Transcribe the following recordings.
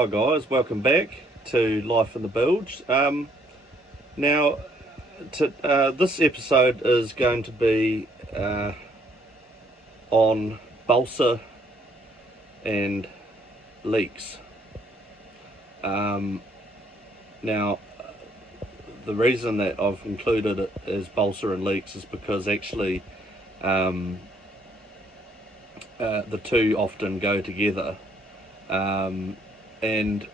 Hi guys, welcome back to Life in the Bilge. Now, this episode is going to be on Bulsa and leaks. Now, the reason that I've included it as Bulsa and leaks is because actually the two often go together. And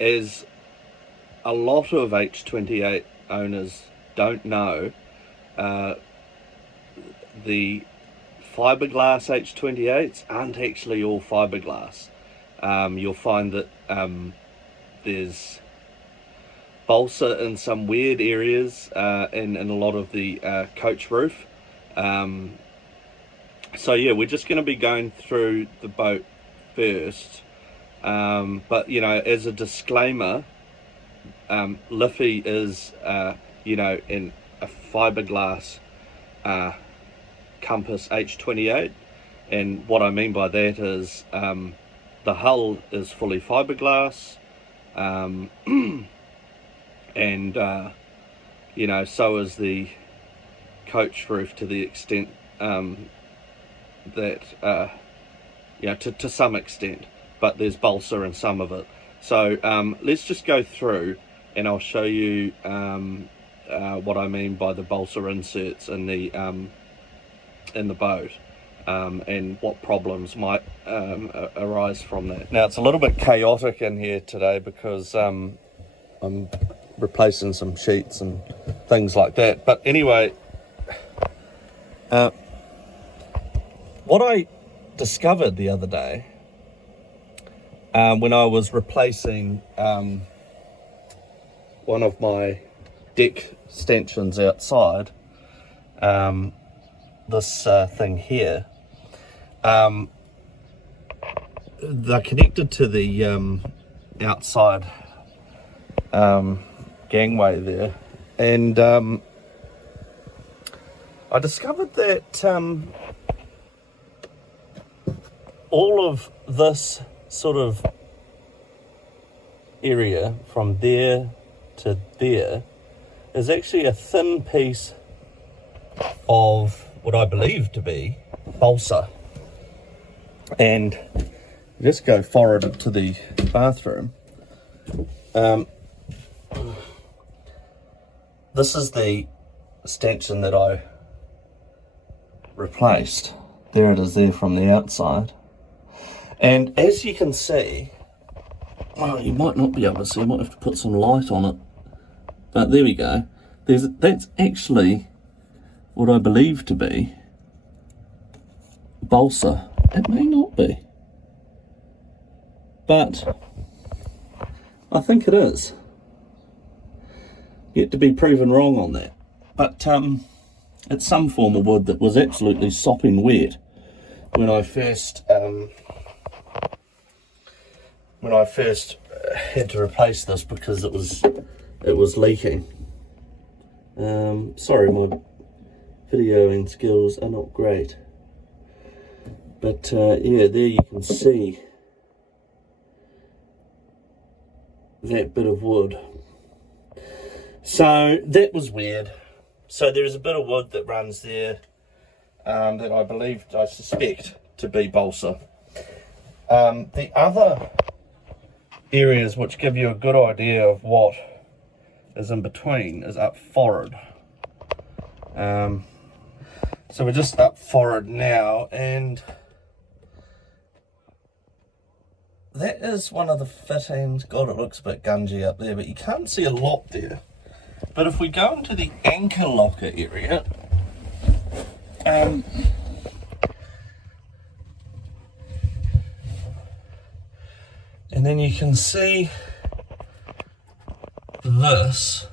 as a lot of H28 owners don't know, the fiberglass H28s aren't actually all fiberglass. You'll find that there's balsa in some weird areas and in a lot of the coach roof. So yeah, we're just going to be going through the boat first. But you know, as a disclaimer, Liffey is in a fiberglass Compass H28, and what I mean by that is the hull is fully fiberglass, and so is the coach roof to the extent that to some extent, but there's balsa in some of it. So let's just go through and I'll show you what I mean by the balsa inserts in the boat, and what problems might arise from that. Now, it's a little bit chaotic in here today because I'm replacing some sheets and things like that. But anyway, what I discovered the other day when I was replacing one of my deck stanchions outside, this thing here, they're connected to the outside gangway there, and I discovered that all of this sort of area from there to there is actually a thin piece of what I believe to be balsa. And just go forward to the bathroom. This is the stanchion that I replaced. There it is there from the outside. And as you can see, well, you might not be able to see, I might have to put some light on it. But there we go. That's actually what I believe to be balsa. It may not be, but I think it is. Yet to be proven wrong on that. But it's some form of wood that was absolutely sopping wet when I first had to replace this because it was leaking. Sorry, my videoing skills are not great, but yeah, there you can see that bit of wood. So that was weird. So there's a bit of wood that runs there that I suspect to be balsa. The other areas which give you a good idea of what is in between is up forward. So we're just up forward now, and that is one of the fittings. God, it looks a bit gungy up there, but you can't see a lot there. But if we go into the anchor locker area, and then you can see this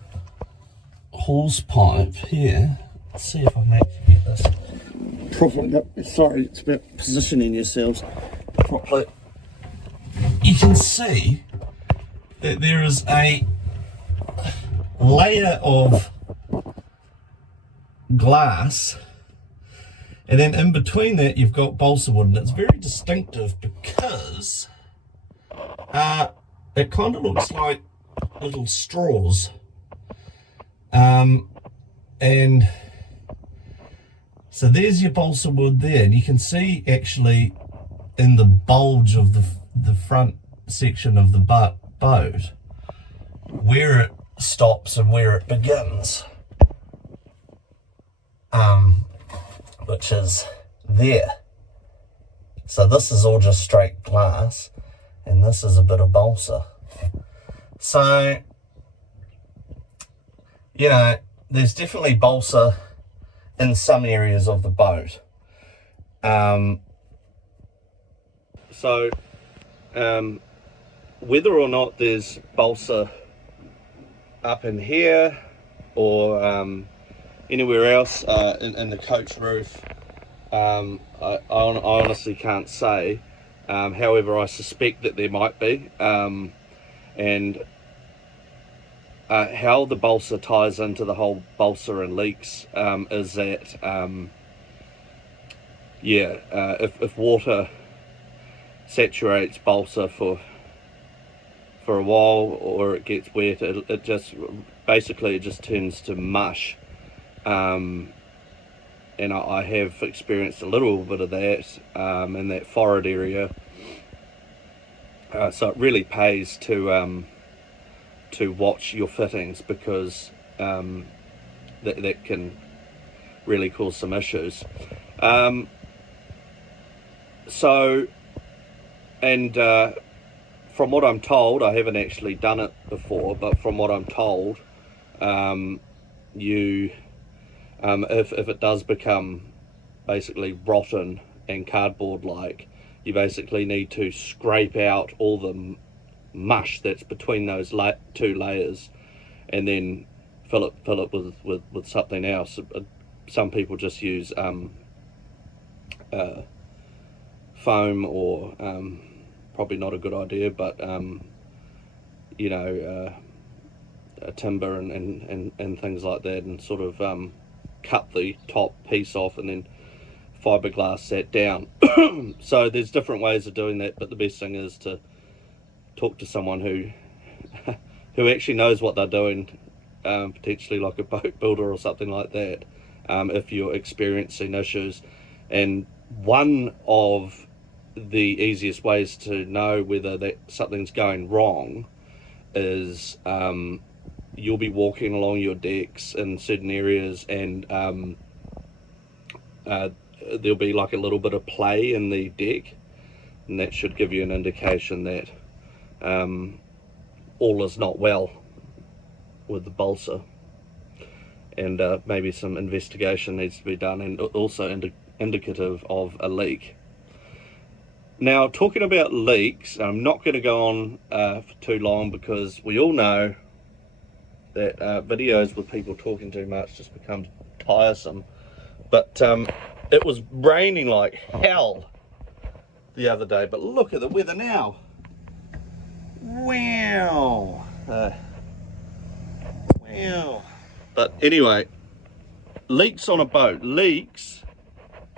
hose pipe here. Let's see if I can actually get this properly. Sorry, it's about positioning yourselves properly. You can see that there is a layer of glass, and then in between that you've got balsa wood, and it's very distinctive because It kind of looks like little straws. And so there's your balsa wood there, and you can see actually in the bulge of the front section of the boat where it stops and where it begins, which is there. So this is all just straight glass, and this is a bit of balsa. So, you know, there's definitely balsa in some areas of the boat. Whether or not there's balsa up in here or anywhere else in the coach roof, I honestly can't say. However, I suspect that there might be. And how the balsa ties into the whole balsa and leaks is that, if water saturates balsa for a while, or it gets wet, it just turns to mush. And I have experienced a little bit of that in that forehead area. So it really pays to watch your fittings, because that can really cause some issues. From what I'm told, I haven't actually done it before, but from what I'm told, if it does become basically rotten and cardboard like, you basically need to scrape out all the mush that's between those two layers, and then fill it with something else. Some people just use foam, or probably not a good idea, but timber and things like that, and sort of cut the top piece off and then fiberglass that down. So there's different ways of doing that, but the best thing is to talk to someone who actually knows what they're doing, potentially like a boat builder or something like that, if you're experiencing issues. And one of the easiest ways to know whether that something's going wrong is you'll be walking along your decks in certain areas, and there'll be like a little bit of play in the deck, and that should give you an indication that all is not well with the balsa, and maybe some investigation needs to be done, and also indicative of a leak. Now, talking about leaks, I'm not going to go on for too long, because we all know that videos with people talking too much just becomes tiresome. But it was raining like hell the other day, but look at the weather now. Wow. Wow. But anyway, leaks on a boat. Leaks,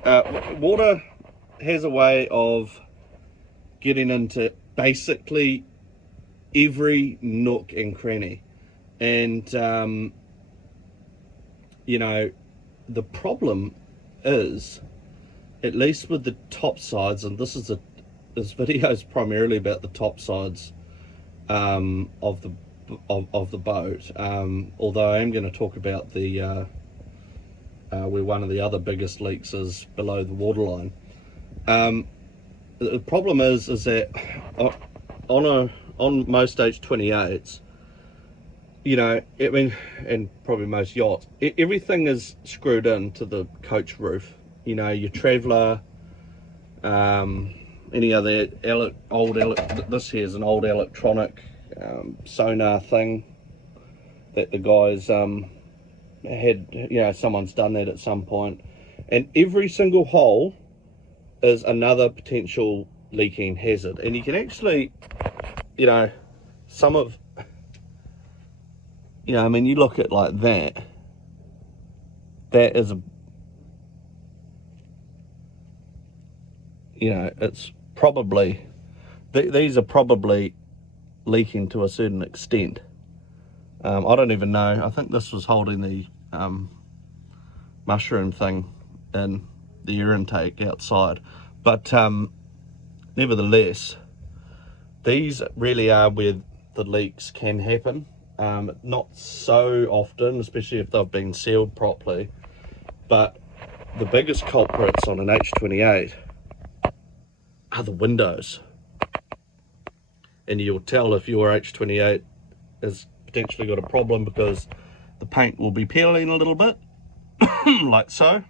water has a way of getting into basically every nook and cranny. And, the problem is, at least with the top sides, and this video is primarily about the top sides of the boat, although I am going to talk about the where one of the other biggest leaks is below the waterline. The problem is that on most H28s, and probably most yachts, everything is screwed into the coach roof. Your Traveller, any other this here is an old electronic sonar thing that the guys had, someone's done that at some point, and every single hole is another potential leaking hazard. And you can actually, some of, you look at like that is it's probably, these are probably leaking to a certain extent. I don't even know. I think this was holding the mushroom thing in the air intake outside. But nevertheless, these really are where the leaks can happen. Not so often, especially if they've been sealed properly. But the biggest culprits on an H28 are the windows. And you'll tell if your H28 has potentially got a problem because the paint will be peeling a little bit, like so.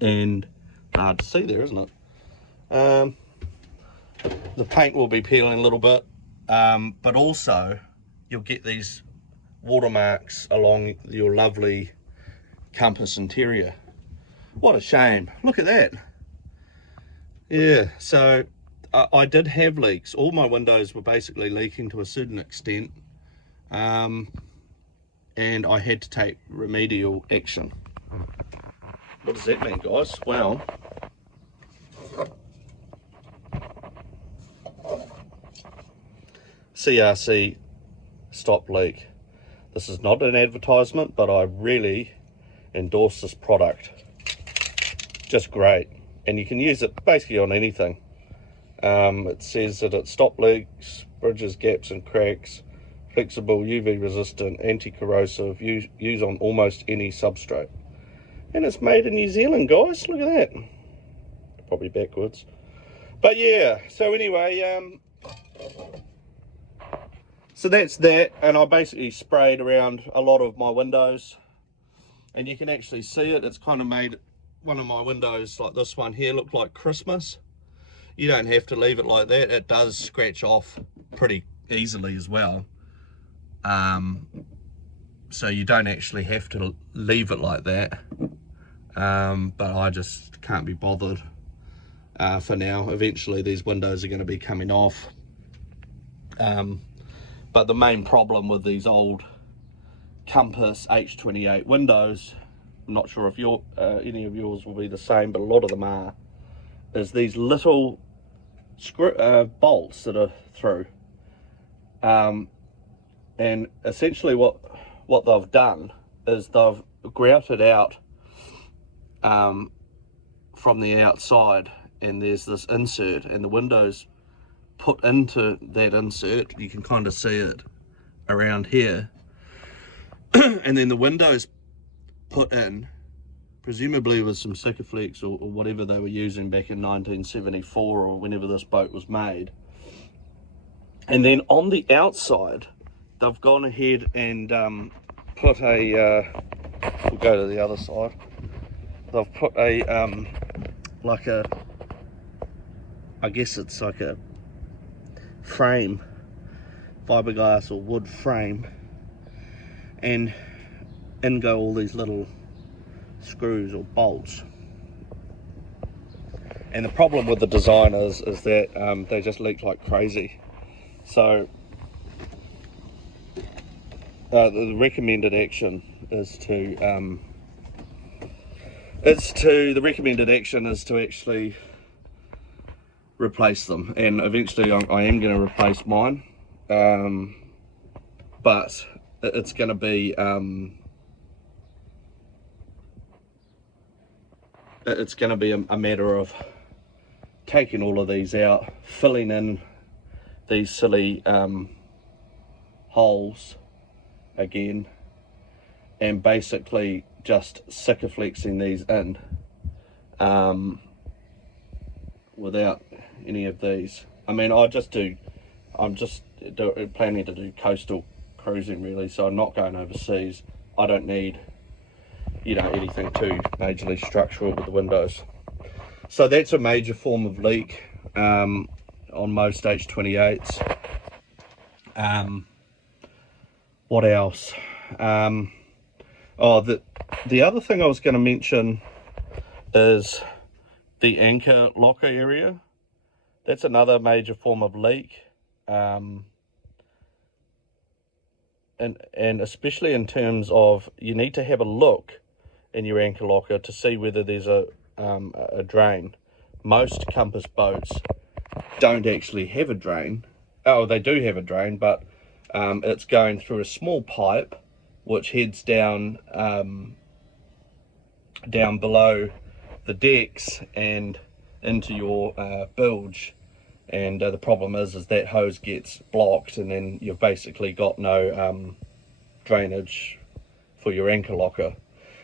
And hard to see there, isn't it? The paint will be peeling a little bit, but also you'll get these watermarks along your lovely compass interior. What a shame. Look at that. Yeah, so I did have leaks. All my windows were basically leaking to a certain extent, and I had to take remedial action. What does that mean, guys? Well, CRC stop leak. This is not an advertisement, but I really endorse this product. Just great, and you can use it basically on anything. It says that it stops leaks, bridges gaps and cracks, flexible, UV resistant, anti-corrosive, use on almost any substrate. And it's made in New Zealand, guys. Look at that. Probably backwards. But yeah, so anyway, so that's that. And I basically sprayed around a lot of my windows. And you can actually see it. It's kind of made one of my windows, like this one here, look like Christmas. You don't have to leave it like that. It does scratch off pretty easily as well. So you don't actually have to leave it like that. But I just can't be bothered for now. Eventually these windows are going to be coming off. But the main problem with these old Compass H28 windows, I'm not sure if any of yours will be the same, but a lot of them are, is these little bolts that are through. And essentially what they've done is they've grouted out from the outside, and there's this insert, and the window's put into that insert. You can kind of see it around here. And then the window's put in, presumably with some Sikaflex or whatever they were using back in 1974 or whenever this boat was made. And then on the outside, they've gone ahead and put a, we'll go to the other side. They've put a, like a, I guess it's like a frame, fiberglass or wood frame, and in go all these little screws or bolts. And the problem with the design is that they just leak like crazy. So the recommended action is to actually replace them, and eventually I am going to replace mine, but it's going to be a matter of taking all of these out, filling in these silly holes again, and basically just Sikaflexing these in without any of these. I mean, I'm just planning to do coastal cruising really, so I'm not going overseas. I don't need, you know, anything too majorly structural with the windows. So that's a major form of leak on most H28s. What else? The other thing I was going to mention is the anchor locker area. That's another major form of leak, and especially in terms of, you need to have a look in your anchor locker to see whether there's a drain. Most Compass boats don't actually have a drain, oh, they do have a drain, but it's going through a small pipe which heads down down below the decks and into your bilge. And the problem is that hose gets blocked, and then you've basically got no drainage for your anchor locker.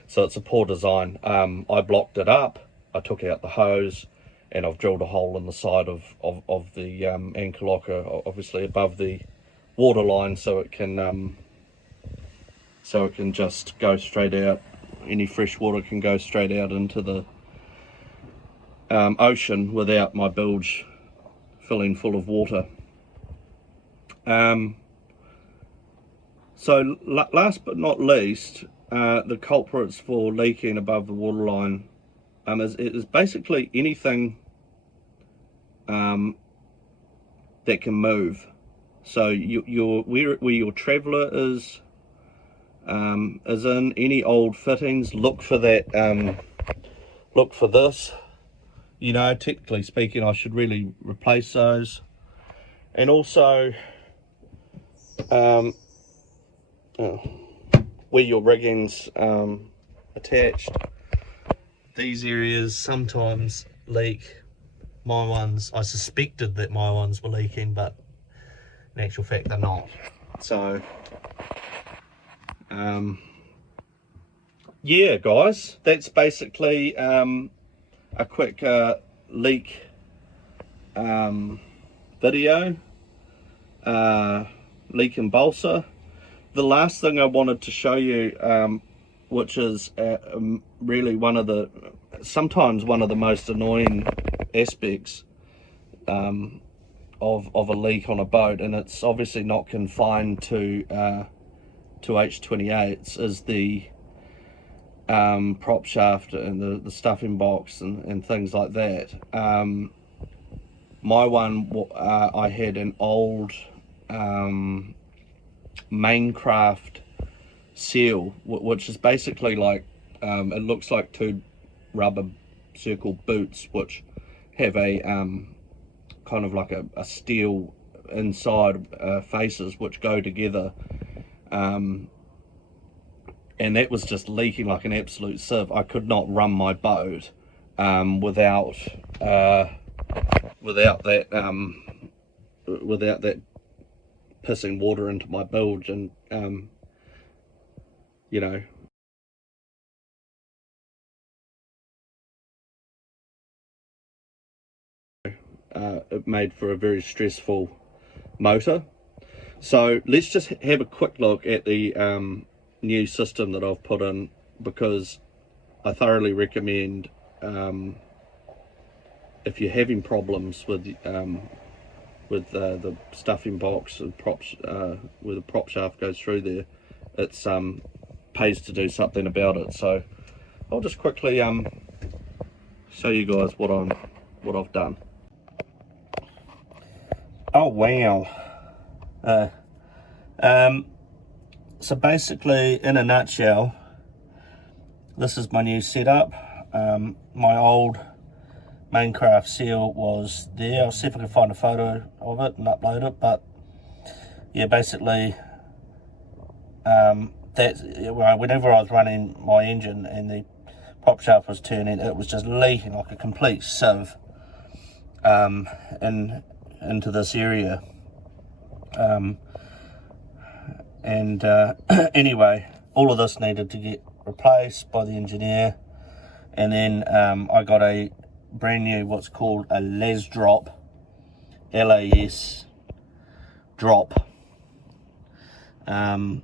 So it's a poor design. I blocked it up, I took out the hose, and I've drilled a hole in the side of the anchor locker, obviously above the water line, so it can just go straight out. Any fresh water can go straight out into the ocean without my bilge filling full of water. So last but not least, the culprits for leaking above the waterline is basically anything that can move. So where your traveller is in, any old fittings, look for that. Look for this. You know, technically speaking, I should really replace those. And also, where your rigging's attached, these areas sometimes leak. My ones, I suspected that my ones were leaking, but in actual fact they're not. So yeah guys, that's basically a quick leak video, leak in Bulsa. The last thing I wanted to show you, which is really sometimes one of the most annoying aspects of a leak on a boat, and it's obviously not confined to H28s, is the prop shaft and the stuffing box and things like that. My one, I had an old Maincraft seal, which is basically like, it looks like two rubber circle boots which have a kind of like a steel inside faces which go together, and that was just leaking like an absolute sieve. I could not run my boat without that pissing water into my bilge, and you know, it made for a very stressful motor. So let's just have a quick look at the new system that I've put in, because I thoroughly recommend, if you're having problems with the stuffing box and props, where the prop shaft goes through there, it's pays to do something about it. So I'll just quickly show you guys what I've done. Oh wow. So basically, in a nutshell, this is my new setup. My old Maincraft seal was there. I'll see if I can find a photo of it and upload it, but yeah, basically whenever I was running my engine and the prop shaft was turning, it was just leaking like a complete sieve into this area. Anyway, all of this needed to get replaced by the engineer, and then I got a brand new, what's called a LAS drop, LAS drop seal.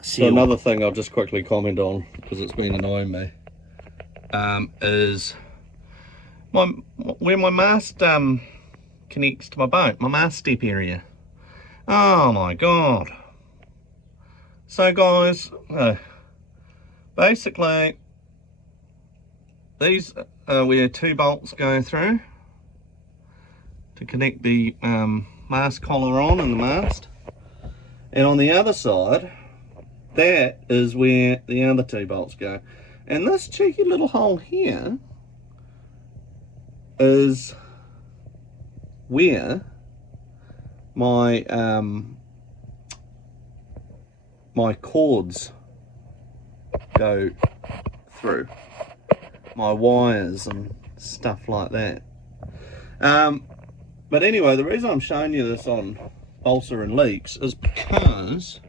So another thing I'll just quickly comment on, because it's been annoying me, is where my mast connects to my boat, my mast step area. Oh my god. So guys, basically these are where two bolts go through to connect the mast collar on and the mast, and on the other side, that is where the other two bolts go. And this cheeky little hole here is where my my cords go through, my wires and stuff like that. But anyway, the reason I'm showing you this on Bulsa and leaks is because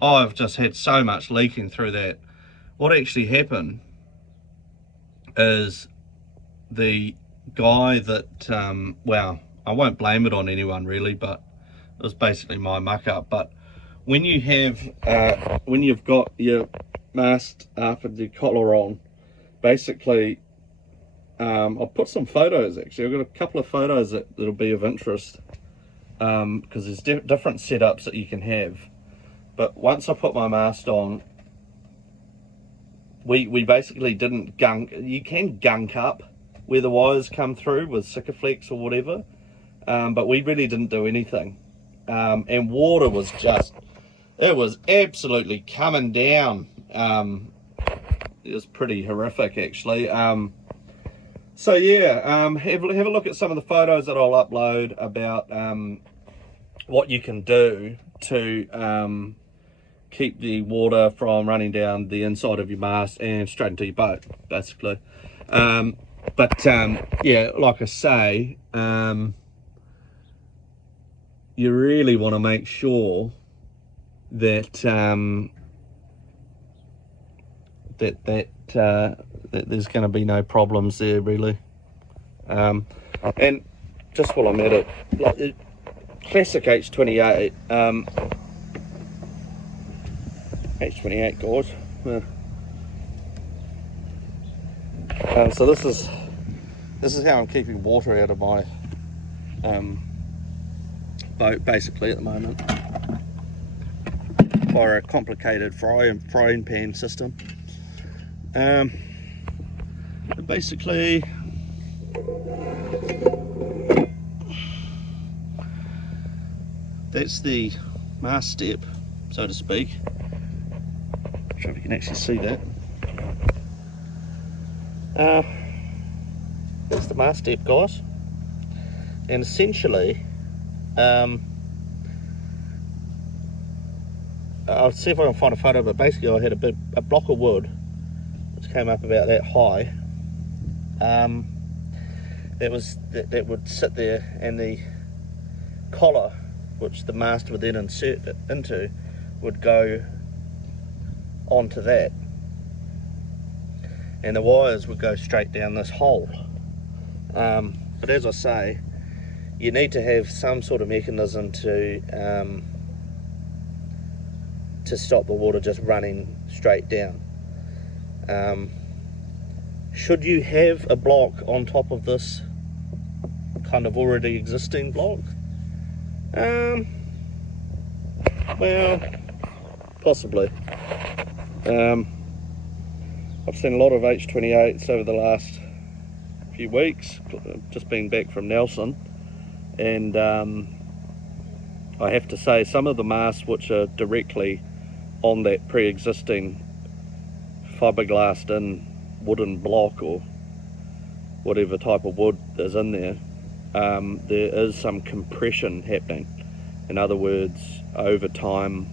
I've just had so much leaking through that. What actually happened is the guy that, well, I won't blame it on anyone really, but it was basically my muck up. But when you have, when you've got your mast up and your collar on, basically, I'll put some photos actually. I've got a couple of photos that'll be of interest, because there's different setups that you can have. But once I put my mast on, we basically didn't gunk. You can gunk up where the wires come through with Sikaflex or whatever, but we really didn't do anything. And water was just, it was absolutely coming down. It was pretty horrific actually. So yeah, have a look at some of the photos that I'll upload about what you can do to keep the water from running down the inside of your mast and straight into your boat, basically. Yeah, like I say, you really want to make sure that that there's going to be no problems there, really. And just while I'm at it, like the classic H28, H28 guys. So this is how I'm keeping water out of my boat basically at the moment, via a complicated frying pan system. Basically, that's the mast step, so to speak. I'm sure if you can actually see that. That's the mast step, guys, and essentially, I'll see if I can find a photo, but basically I had a block of wood which came up about that high. That would sit there, and the collar, which the mast would then insert it into, would go onto that, and the wires would go straight down this hole. But as I say, you need to have some sort of mechanism to stop the water just running straight down. Should you have a block on top of this kind of already existing block? Well, possibly. I've seen a lot of H28s over the last few weeks. I've just been back from Nelson, and I have to say some of the masts which are directly on that pre-existing fiberglassed in wooden block or whatever type of wood is in there, there is some compression happening. In other words, over time,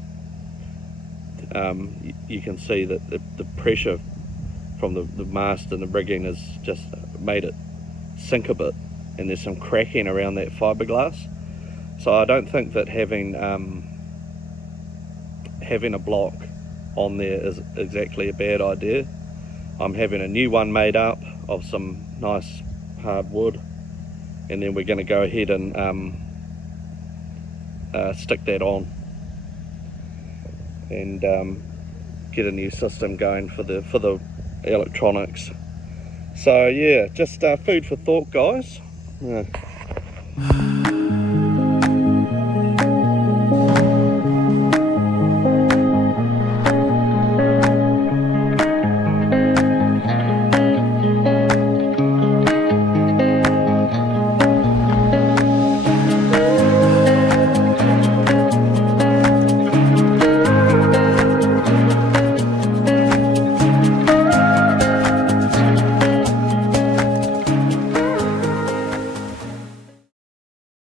you can see that the pressure from the mast and the rigging has just made it sink a bit, and there's some cracking around that fiberglass. So I don't think that having a block on there is exactly a bad idea. I'm having a new one made up of some nice hard wood, and then we're going to go ahead and stick that on and get a new system going for the electronics. So yeah, just food for thought, guys. Yeah.